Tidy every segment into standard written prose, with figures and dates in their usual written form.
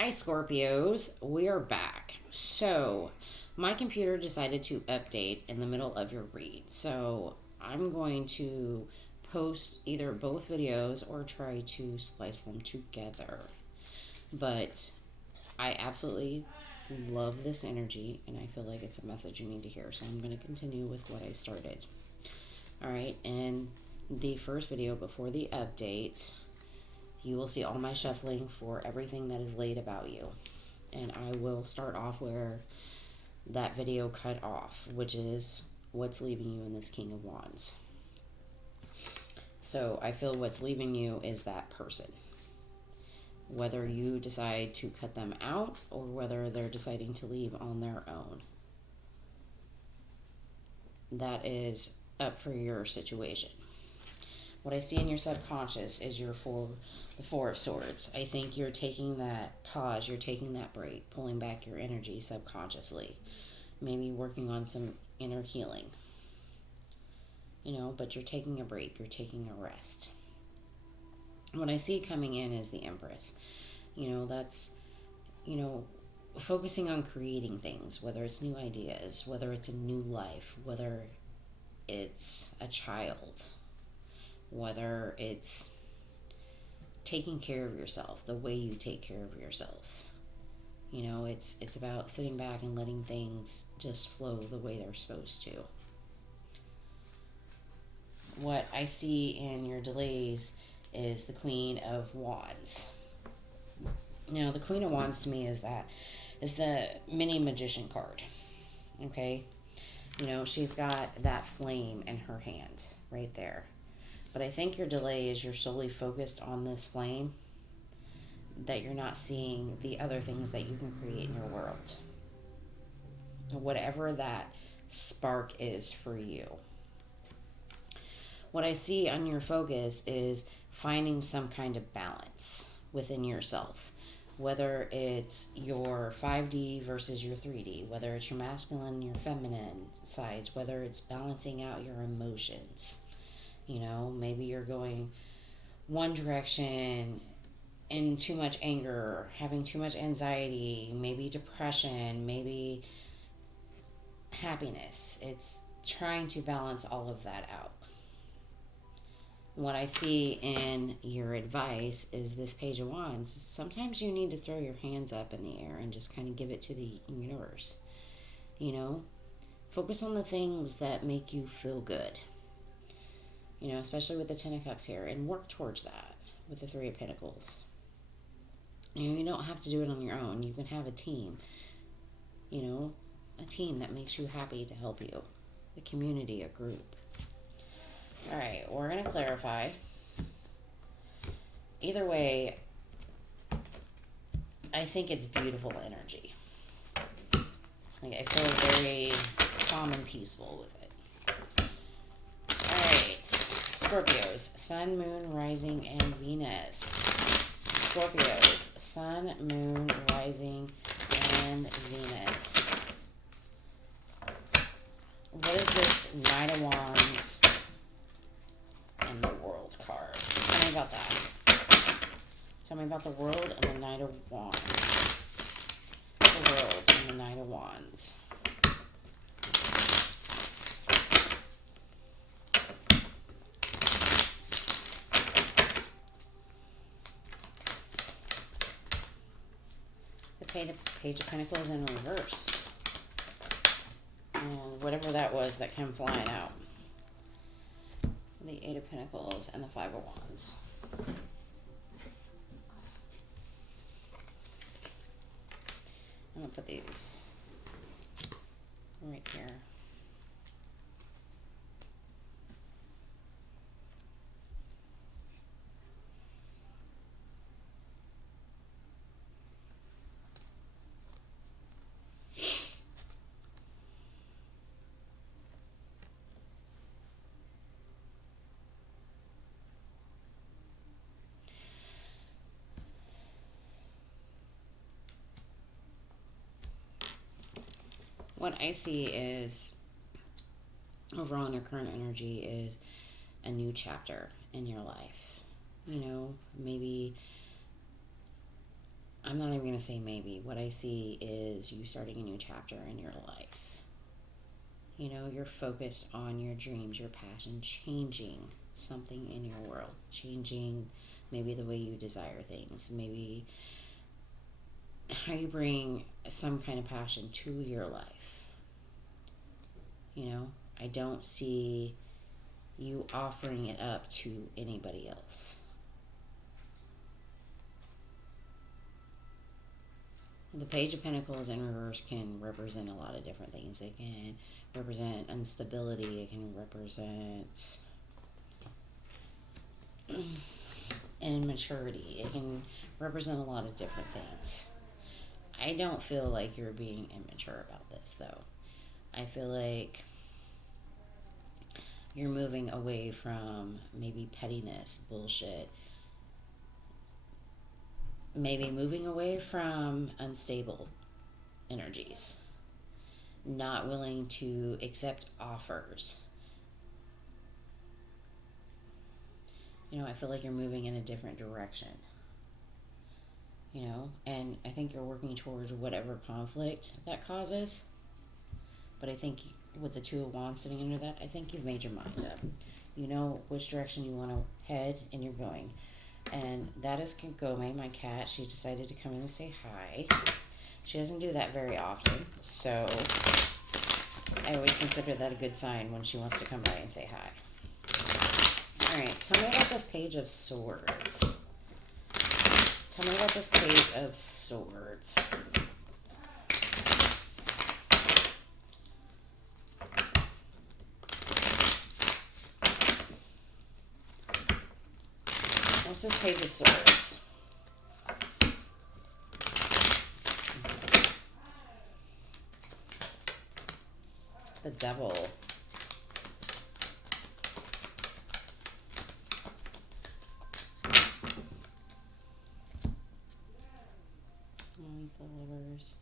Hi, Scorpios. We are back. So, my computer decided to update in the middle of your read. So, I'm going to post either both videos or try to splice them together. But I absolutely love this energy and I feel like it's a message you need to hear. So, I'm going to continue with what I started. All right, in the first video before the update, you will see all my shuffling for everything that is laid about you. And I will start off where that video cut off, which is what's leaving you in this King of Wands. So I feel what's leaving you is that person. Whether you decide to cut them out or whether they're deciding to leave on their own. That is up for your situation. What I see in your subconscious is the Four of Swords. I think you're taking that pause, you're taking that break, pulling back your energy subconsciously. Maybe working on some inner healing. But you're taking a break, you're taking a rest. What I see coming in is the Empress. That's, focusing on creating things, whether it's new ideas, whether it's a new life, whether it's a child, whether it's taking care of yourself, the way you take care of yourself. It's about sitting back and letting things just flow the way they're supposed to. What I see in your delays is the Queen of Wands. Now, the Queen of Wands to me is the mini magician card. Okay? She's got that flame in her hand right there. But I think your delay is you're solely focused on this flame, that you're not seeing the other things that you can create in your world. Whatever that spark is for you. What I see on your focus is finding some kind of balance within yourself. Whether it's your 5D versus your 3D, whether it's your masculine and your feminine sides, whether it's balancing out your emotions. Maybe you're going one direction in too much anger, having too much anxiety, maybe depression, maybe happiness. It's trying to balance all of that out. What I see in your advice is this Page of Wands. Sometimes you need to throw your hands up in the air and just kind of give it to the universe. Focus on the things that make you feel good. Especially with the Ten of Cups here, and work towards that with the Three of Pentacles. You don't have to do it on your own. You can have a team. A team that makes you happy to help you. A community, a group. All right, we're going to clarify. Either way, I think it's beautiful energy. I feel very calm and peaceful with it. All right, Scorpios, Sun, Moon, Rising, and Venus. Scorpios, Sun, Moon, Rising, and Venus. What is this Knight of Wands and the World card? Tell me about that. Tell me about the World and the Knight of Wands. The World and the Knight of Wands. The Page of Pentacles in reverse. And whatever that was that came flying out. The Eight of Pentacles and the Five of Wands. I'm going to put these right here. What I see is, overall in your current energy, is a new chapter in your life. Maybe I'm not even going to say maybe. What I see is you starting a new chapter in your life. You know, you're focused on your dreams, your passion, changing something in your world, changing maybe the way you desire things, maybe how you bring some kind of passion to your life. You know, I don't see you offering it up to anybody else. The Page of Pentacles in reverse can represent a lot of different things. It can represent instability. It can represent immaturity. It can represent a lot of different things. I don't feel like you're being immature about this, though. I feel like you're moving away from maybe pettiness, bullshit. Maybe moving away from unstable energies. Not willing to accept offers. You know, I feel like you're moving in a different direction. You know, and I think you're working towards whatever conflict that causes. But I think with the Two of Wands sitting under that, I think you've made your mind up. You know which direction you want to head, and you're going. And that is Gome, my cat. She decided to come in and say hi. She doesn't do that very often, so I always consider that a good sign when she wants to come by and say hi. Alright, tell me about this Page of Swords. Tell me about this Page of Swords. What's this Page of Swords? The Devil. The Lovers.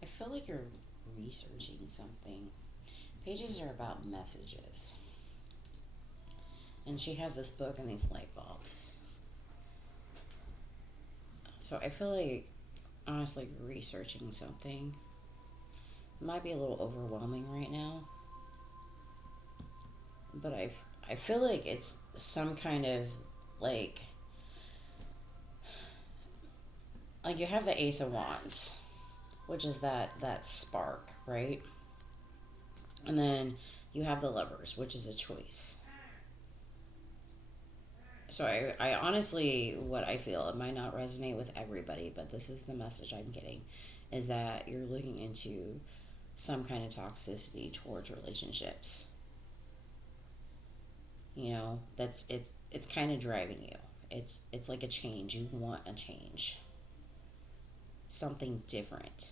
I feel like you're researching something. Pages are about messages. And she has this book and these light bulbs. So I feel like, honestly, researching something might be a little overwhelming right now. But I feel like it's some kind of, like you have the Ace of Wands, which is that spark, right? And then you have the Lovers, which is a choice. So I honestly, what I feel, it might not resonate with everybody, but this is the message I'm getting, is that you're looking into some kind of toxicity towards relationships. You know, it's kind of driving you. It's like a change. You want a change. Something different.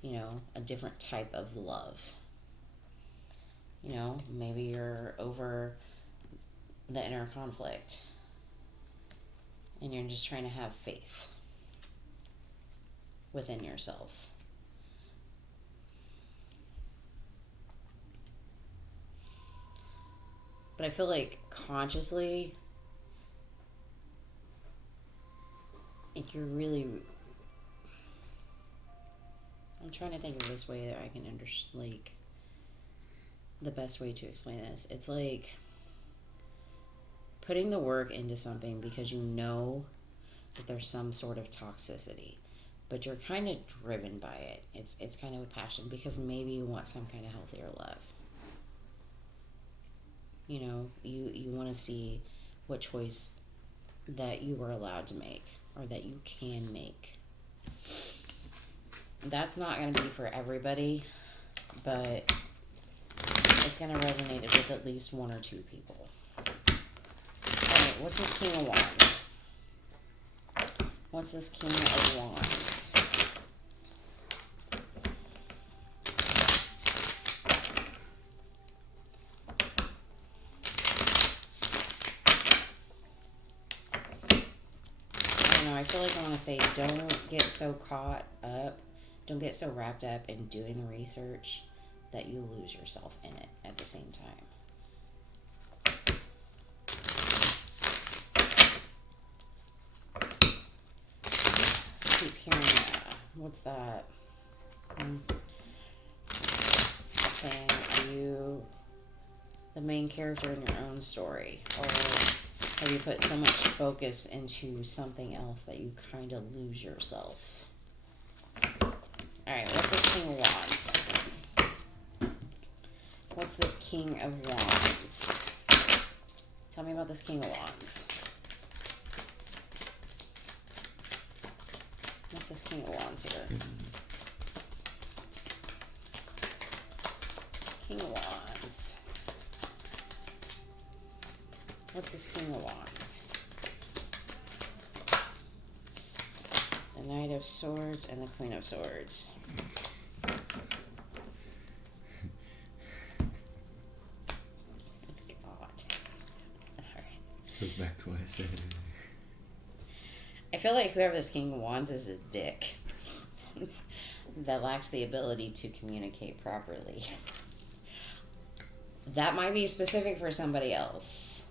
You know, a different type of love. You know, maybe you're over the inner conflict and you're just trying to have faith within yourself. But I feel like consciously, if you're really, I'm trying to think of this way that I can understand, like, the best way to explain this. It's like putting the work into something because you know that there's some sort of toxicity, but you're kind of driven by it. It's kind of a passion because maybe you want some kind of healthier love. You know, you want to see what choice that you were allowed to make or that you can make. That's not going to be for everybody, but it's going to resonate with at least one or two people. Alright, what's this King of Wands? What's this King of Wands? I feel like I want to say don't get so caught up, don't get so wrapped up in doing the research that you lose yourself in it at the same time. Keep hearing that. What's that? Saying, are you the main character in your own story? Or have you put so much focus into something else that you kind of lose yourself? Alright, what's this King of Wands? What's this King of Wands? Tell me about this King of Wands. What's this King of Wands here? King of Wands. What's this King of Wands? The Knight of Swords and the Queen of Swords. Goes back to what I said. I feel like whoever this King of Wands is a dick that lacks the ability to communicate properly. That might be specific for somebody else.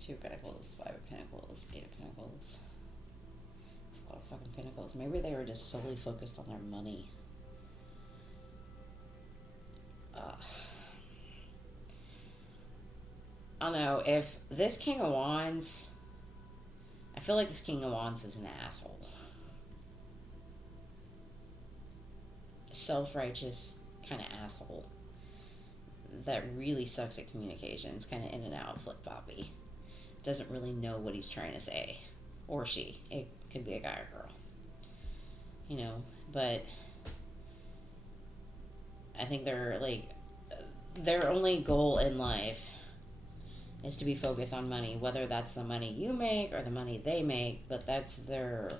Two of Pentacles, Five of Pentacles, Eight of Pentacles. That's a lot of fucking Pentacles. Maybe they were just solely focused on their money. I don't know, if this King of Wands, I feel like this King of Wands is an asshole. Self-righteous kind of asshole that really sucks at communications, kind of in and out, flip-floppy. Doesn't really know what he's trying to say. Or she. It could be a guy or girl. You know, but I think they're like, their only goal in life is to be focused on money, whether that's the money you make or the money they make, but that's their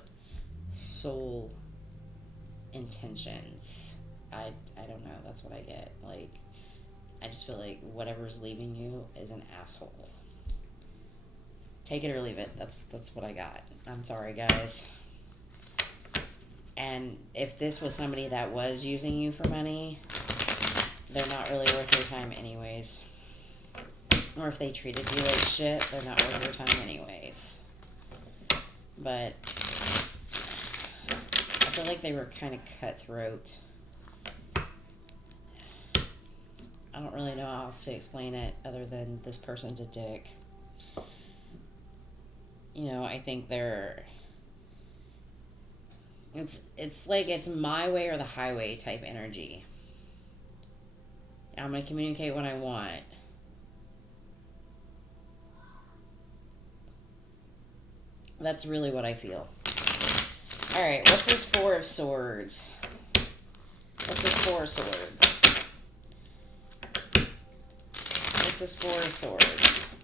sole intentions. I don't know, that's what I get. Like, I just feel like whatever's leaving you is an asshole. Take it or leave it. That's what I got. I'm sorry, guys. And if this was somebody that was using you for money, they're not really worth your time anyways. Or if they treated you like shit, they're not worth your time anyways. But I feel like they were kind of cutthroat. I don't really know how else to explain it other than this person's a dick. You know, I think they're... It's like it's my way or the highway type energy. I'm going to communicate what I want. That's really what I feel. Alright, what's this Four of Swords? What's this Four of Swords? What's this Four of Swords?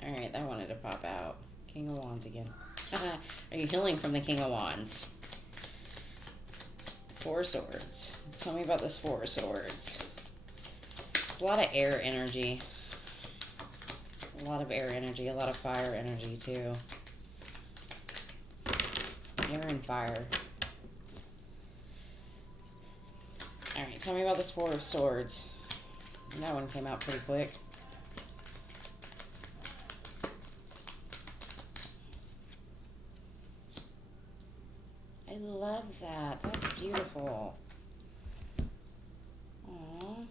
Alright, that wanted to pop out. King of Wands again. Are you healing from the King of Wands? Four of Swords. Tell me about this Four of Swords. It's a lot of air energy. A lot of air energy. A lot of fire energy, too. Air and fire. Alright, tell me about this Four of Swords. That one came out pretty quick. I love that. That's beautiful. Aww.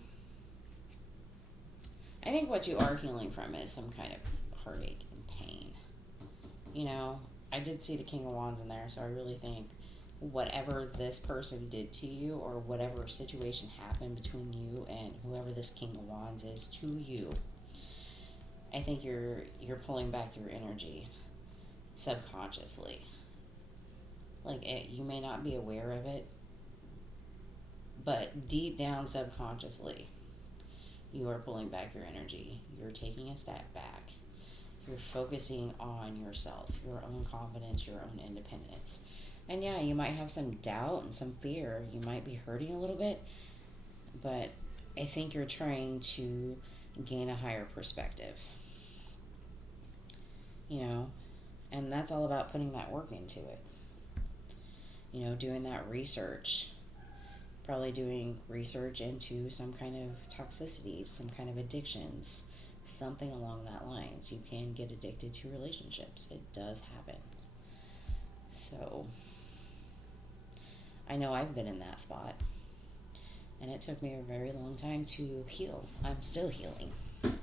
I think what you are healing from is some kind of heartache and pain. You know, I did see the King of Wands in there, so I really think whatever this person did to you or whatever situation happened between you and whoever this King of Wands is to you, I think you're pulling back your energy subconsciously. Like you may not be aware of it, but deep down subconsciously, you are pulling back your energy. You're taking a step back. You're focusing on yourself, your own confidence, your own independence. And yeah, you might have some doubt and some fear. You might be hurting a little bit, but I think you're trying to gain a higher perspective. You know, and that's all about putting that work into it. You know, doing that research, probably doing research into some kind of toxicity, some kind of addictions, something along that lines. You can get addicted to relationships. It does happen. So, I know I've been in that spot, and it took me a very long time to heal. I'm still healing, and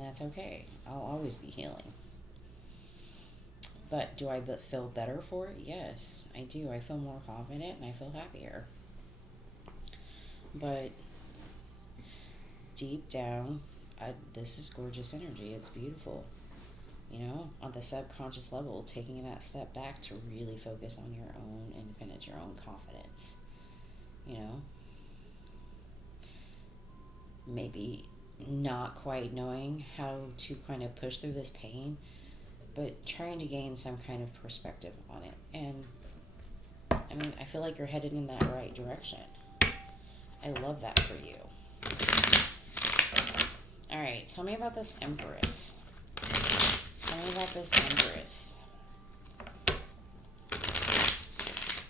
that's okay. I'll always be healing. But do I feel better for it? Yes, I do. I feel more confident and I feel happier. But deep down, this is gorgeous energy. It's beautiful. You know, on the subconscious level, taking that step back to really focus on your own independence, your own confidence. You know, maybe not quite knowing how to kind of push through this pain, but trying to gain some kind of perspective on it. And I mean, I feel like you're headed in that right direction. I love that for you. All right, tell me about this Empress. Tell me about this Empress.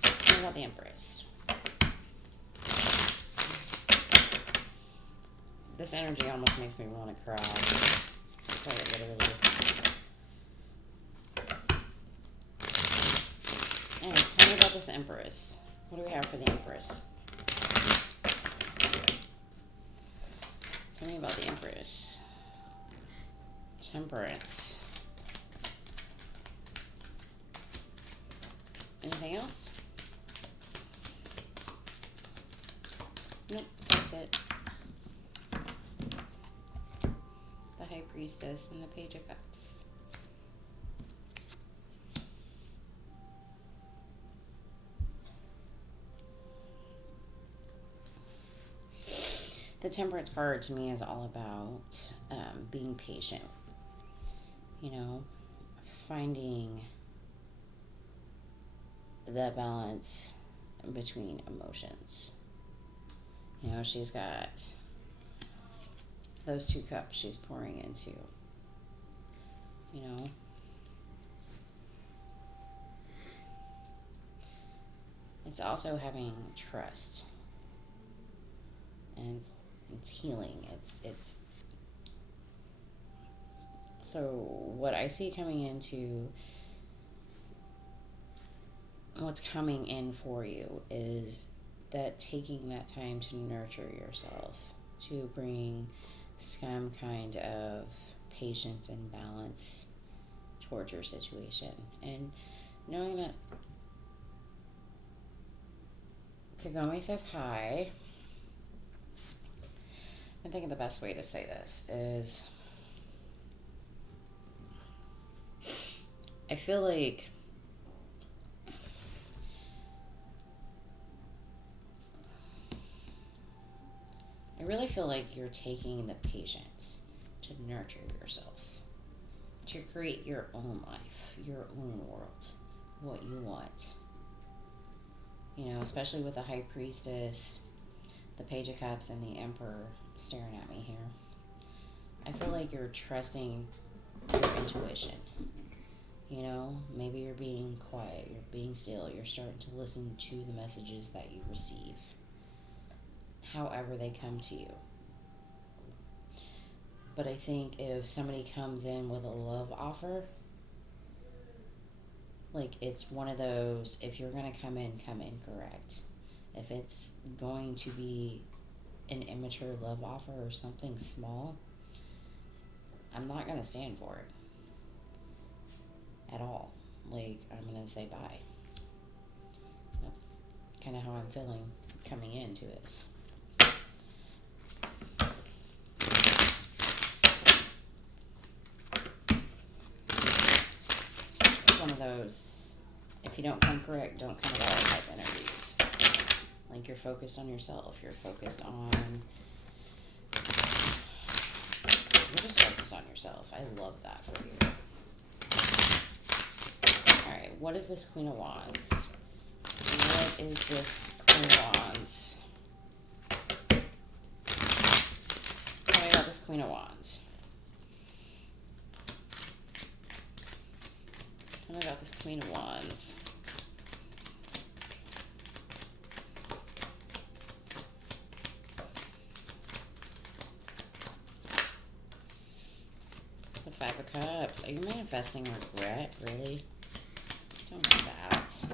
Tell me about the Empress. This energy almost makes me want to cry. Quite literally. Alright, tell me about this Empress. What do we have for the Empress? Tell me about the Empress. Temperance. Anything else? Nope, that's it. The High Priestess and the Page of Cups. The Temperance card to me is all about being patient. You know, finding the balance between emotions. You know, she's got those 2 cups she's pouring into. You know, it's also having trust, and it's healing. It's so what I see coming into what's coming in for you is that taking that time to nurture yourself, to bring some kind of patience and balance towards your situation, and knowing that Kagome says hi. I'm thinking the best way to say this is I feel like I really feel like you're taking the patience to nurture yourself, to create your own life, your own world, what you want. You know, especially with the High Priestess, the Page of Cups, and the Emperor staring at me here. I feel like you're trusting your intuition. You know, maybe you're being quiet, you're being still, you're starting to listen to the messages that you receive, however they come to you. But I think if somebody comes in with a love offer, like it's one of those, if you're going to come in correct. If it's going to be an immature love offer or something small, I'm not going to stand for it at all. Like, I'm going to say bye. That's kind of how I'm feeling coming into this. those, if you don't come correct, don't come at all type energies. Like you're focused on yourself. You're focused on, you're just focused on yourself. I love that for you. Alright, what is this Queen of Wands? What is this Queen of Wands? Tell me about this Queen of Wands. Tell me about this Queen of Wands. The Five of Cups. Are you manifesting regret? Really? Don't do that.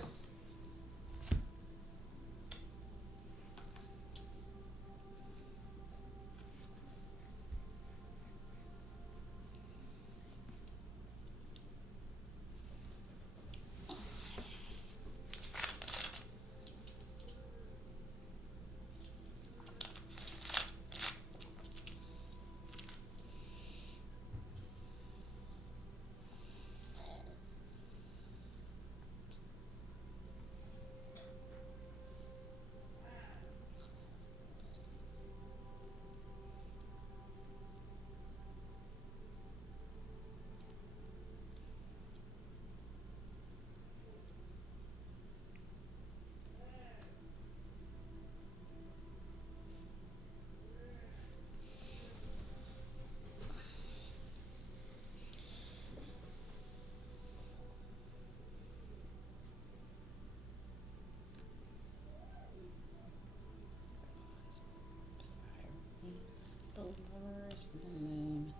The Lovers and the Moon.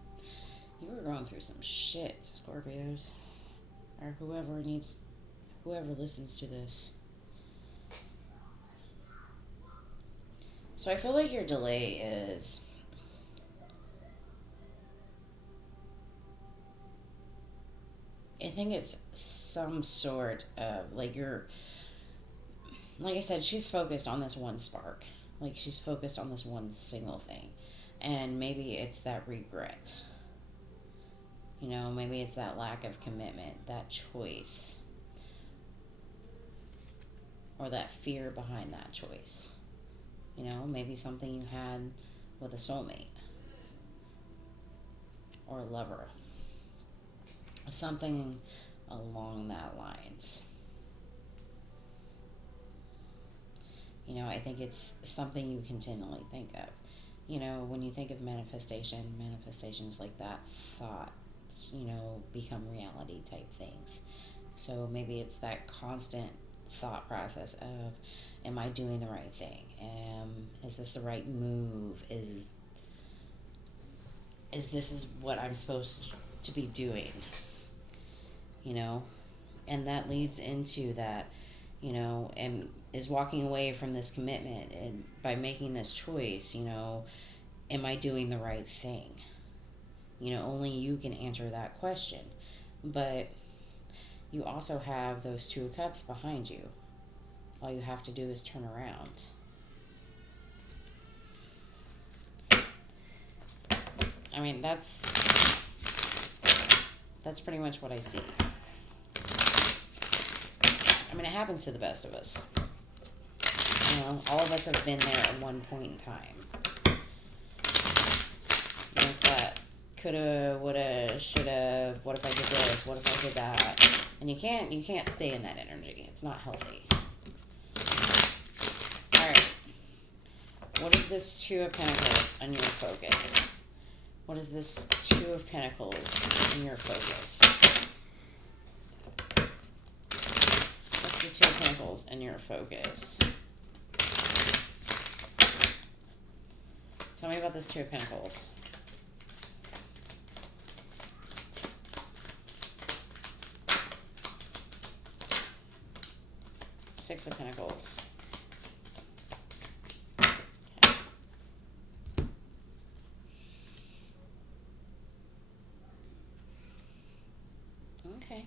You were going through some shit, Scorpios. Or whoever listens to this. So I feel like your delay is, I think it's some sort of, like I said, she's focused on this one spark. Like she's focused on this one single thing. And maybe it's that regret. You know, maybe it's that lack of commitment, that choice. Or that fear behind that choice. You know, maybe something you had with a soulmate. Or a lover. Something along that lines. You know, I think it's something you continually think of. You know, when you think of manifestations like that, thoughts, you know, become reality type things. So maybe it's that constant thought process of, am I doing the right thing? Is this the right move? Is this what I'm supposed to be doing? You know, and that leads into that, you know, and is walking away from this commitment, and by making this choice, you know, am I doing the right thing? You know, only you can answer that question. But you also have those Two of Cups behind you. All you have to do is turn around. I mean, that's pretty much what I see. I mean, it happens to the best of us. You know, all of us have been there at one point in time. And it's that coulda, woulda, shoulda, what if I did this, what if I did that? And you can't stay in that energy. It's not healthy. Alright. What is this Two of Pentacles on your focus? What is this Two of Pentacles in your focus? What's the Two of Pentacles in your focus? Tell me about this Two of Pentacles. Six of Pentacles. Okay.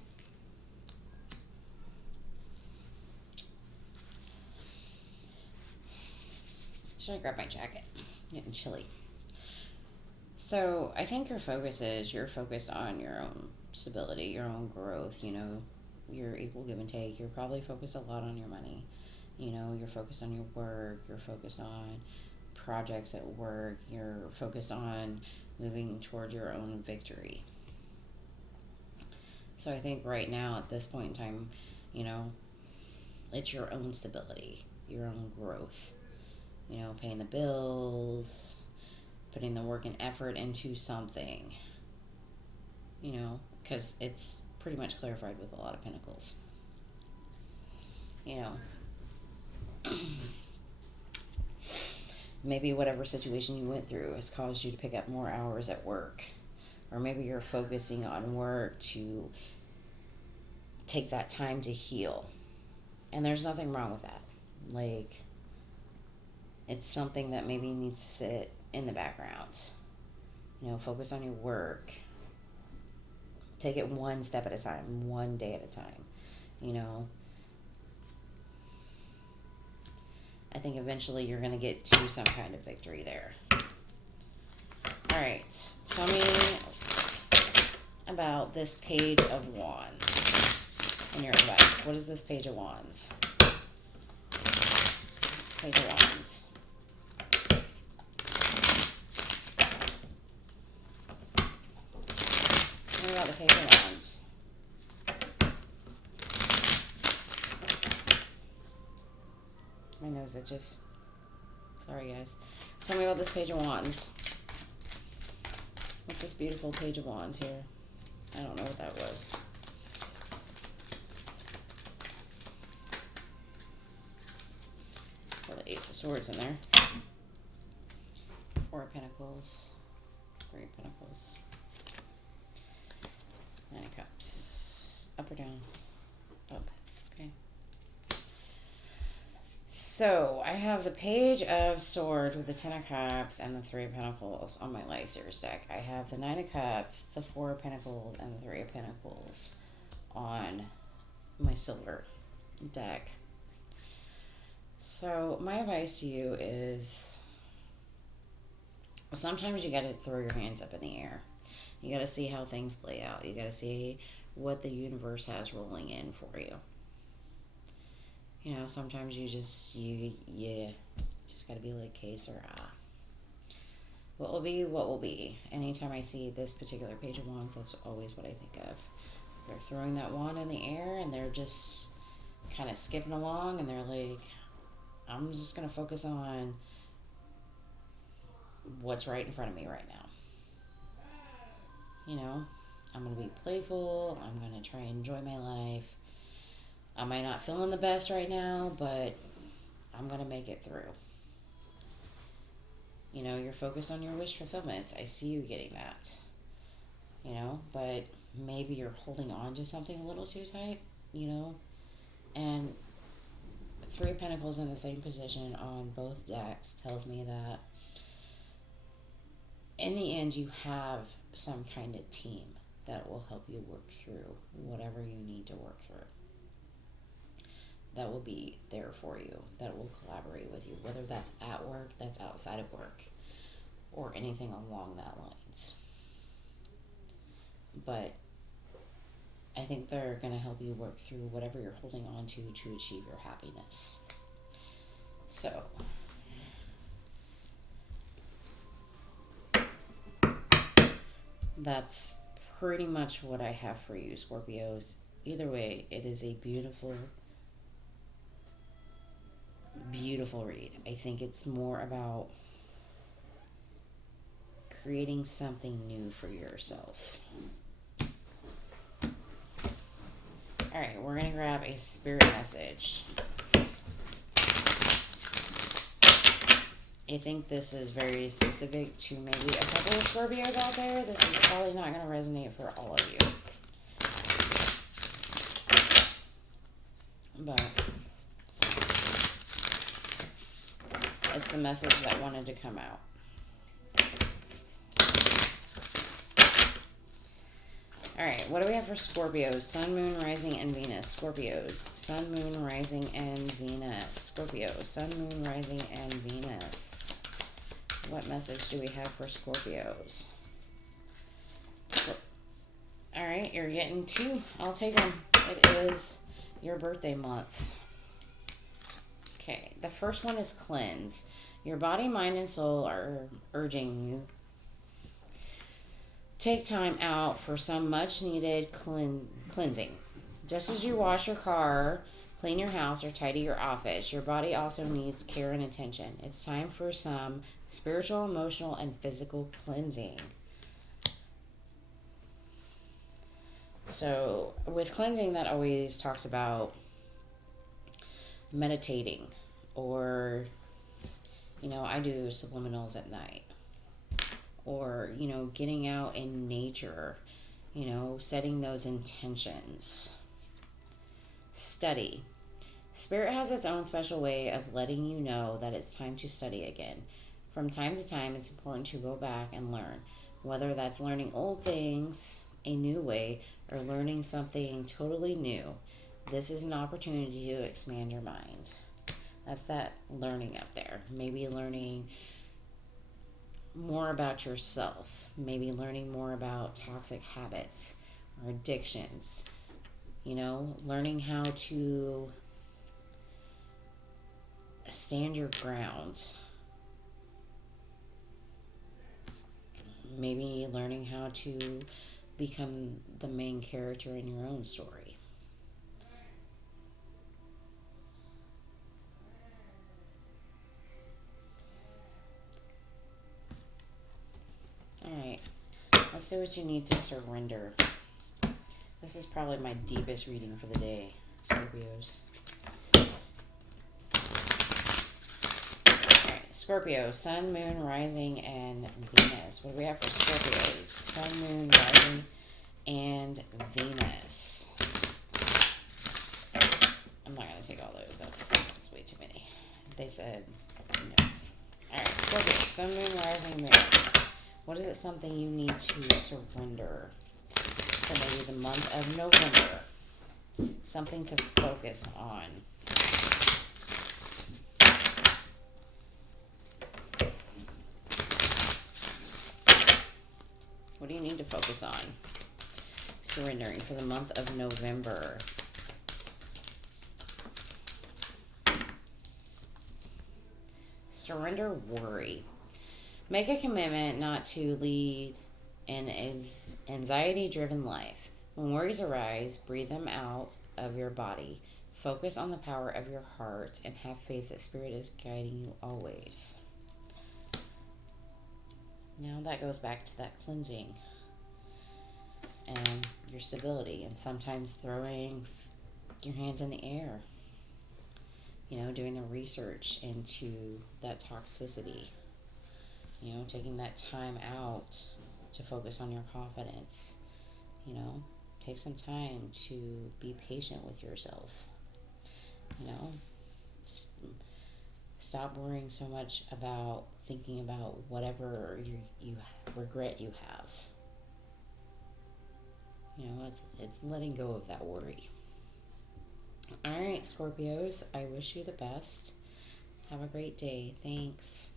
Should I grab my jacket? Getting chilly. So I think your focus is you're focused on your own stability, your own growth, you know, your equal give and take. You're probably focused a lot on your money. You know, you're focused on your work, you're focused on projects at work, you're focused on moving toward your own victory. So I think right now, at this point in time, you know, it's your own stability, your own growth. You know, paying the bills, putting the work and effort into something. You know, because it's pretty much clarified with a lot of pentacles. You know, maybe whatever situation you went through has caused you to pick up more hours at work. Or maybe you're focusing on work to take that time to heal. And there's nothing wrong with that. Like, it's something that maybe needs to sit in the background. You know, focus on your work. Take it one step at a time, one day at a time. You know, I think eventually you're going to get to some kind of victory there. All right, tell me about this Page of Wands and your advice. What is this Page of Wands? Page of Wands. Tell me about the Page of Wands. My nose itches. Sorry, guys. Tell me about this Page of Wands. What's this beautiful Page of Wands here? I don't know what that was. Got the Ace of Swords in there. Four of Pentacles. Three of Pentacles. Nine of Cups. Up or down? Up. Okay. So, I have the Page of Swords with the Ten of Cups and the Three of Pentacles on my Light Series deck. I have the Nine of Cups, the Four of Pentacles, and the Three of Pentacles on my Silver deck. So, my advice to you is sometimes you gotta throw your hands up in the air. You gotta see how things play out. You gotta see what the universe has rolling in for you. You know, sometimes you just gotta be like, okay, Sarah. What will be, what will be. Anytime I see this particular Page of Wands, that's always what I think of. They're throwing that wand in the air and they're just kind of skipping along and they're like, I'm just gonna focus on what's right in front of me right now. You know, I'm gonna be playful, I'm gonna try and enjoy my life. I might not feeling the best right now, but I'm going to make it through. You know, you're focused on your wish fulfillments. I see you getting that. You know, but maybe you're holding on to something a little too tight, you know. And Three of Pentacles in the same position on both decks tells me that in the end you have some kind of team that will help you work through whatever you need to work through. That will be there for you, that will collaborate with you, whether that's at work, that's outside of work, or anything along that lines. But I think they're going to help you work through whatever you're holding on to achieve your happiness. So, that's pretty much what I have for you, Scorpios. Either way, it is a beautiful read. I think it's more about creating something new for yourself. Alright, we're going to grab a spirit message. I think this is very specific to maybe a couple of Scorpios out there. This is probably not going to resonate for all of you. But it's the message that wanted to come out. Alright, what do we have for Scorpios? Sun, Moon, Rising, and Venus. Scorpios. Sun, Moon, Rising, and Venus. Scorpio. Sun, Moon, Rising, and Venus. What message do we have for Scorpios? Alright, you're getting two. I'll take them. It is your birthday month. Okay, the first one is cleanse. Your body, mind, and soul are urging you. Take time out for some much needed cleansing. Just as you wash your car, clean your house, or tidy your office, your body also needs care and attention. It's time for some spiritual, emotional, and physical cleansing. So, with cleansing, that always talks about meditating, or, I do subliminals at night, or, getting out in nature, setting those intentions. Study. Spirit has its own special way of letting you know that it's time to study again. From time to time, it's important to go back and learn, whether that's learning old things a new way or learning something totally new. This is an opportunity to expand your mind. That's that learning up there. Maybe learning more about yourself, maybe learning more about toxic habits or addictions, learning how to stand your ground, maybe learning how to become the main character in your own story. Alright, let's see what you need to surrender. This is probably my deepest reading for the day, Scorpios. Alright, Scorpio, Sun, Moon, Rising, and Venus. What do we have for Scorpios? Sun, Moon, Rising, and Venus. I'm not going to take all those. That's way too many. They said no. Alright, Scorpio, Sun, Moon, Rising, Venus. What is it something you need to surrender? So maybe the month of November. Something to focus on. What do you need to focus on? Surrendering for the month of November. Surrender worry. Make a commitment not to lead an anxiety-driven life. When worries arise, breathe them out of your body. Focus on the power of your heart and have faith that Spirit is guiding you always. Now that goes back to that cleansing and your stability, and sometimes throwing your hands in the air. Doing the research into that toxicity. Taking that time out to focus on your confidence. Take some time to be patient with yourself. Stop worrying so much about thinking about whatever you regret you have. It's letting go of that worry. All right, Scorpios, I wish you the best. Have a great day. Thanks.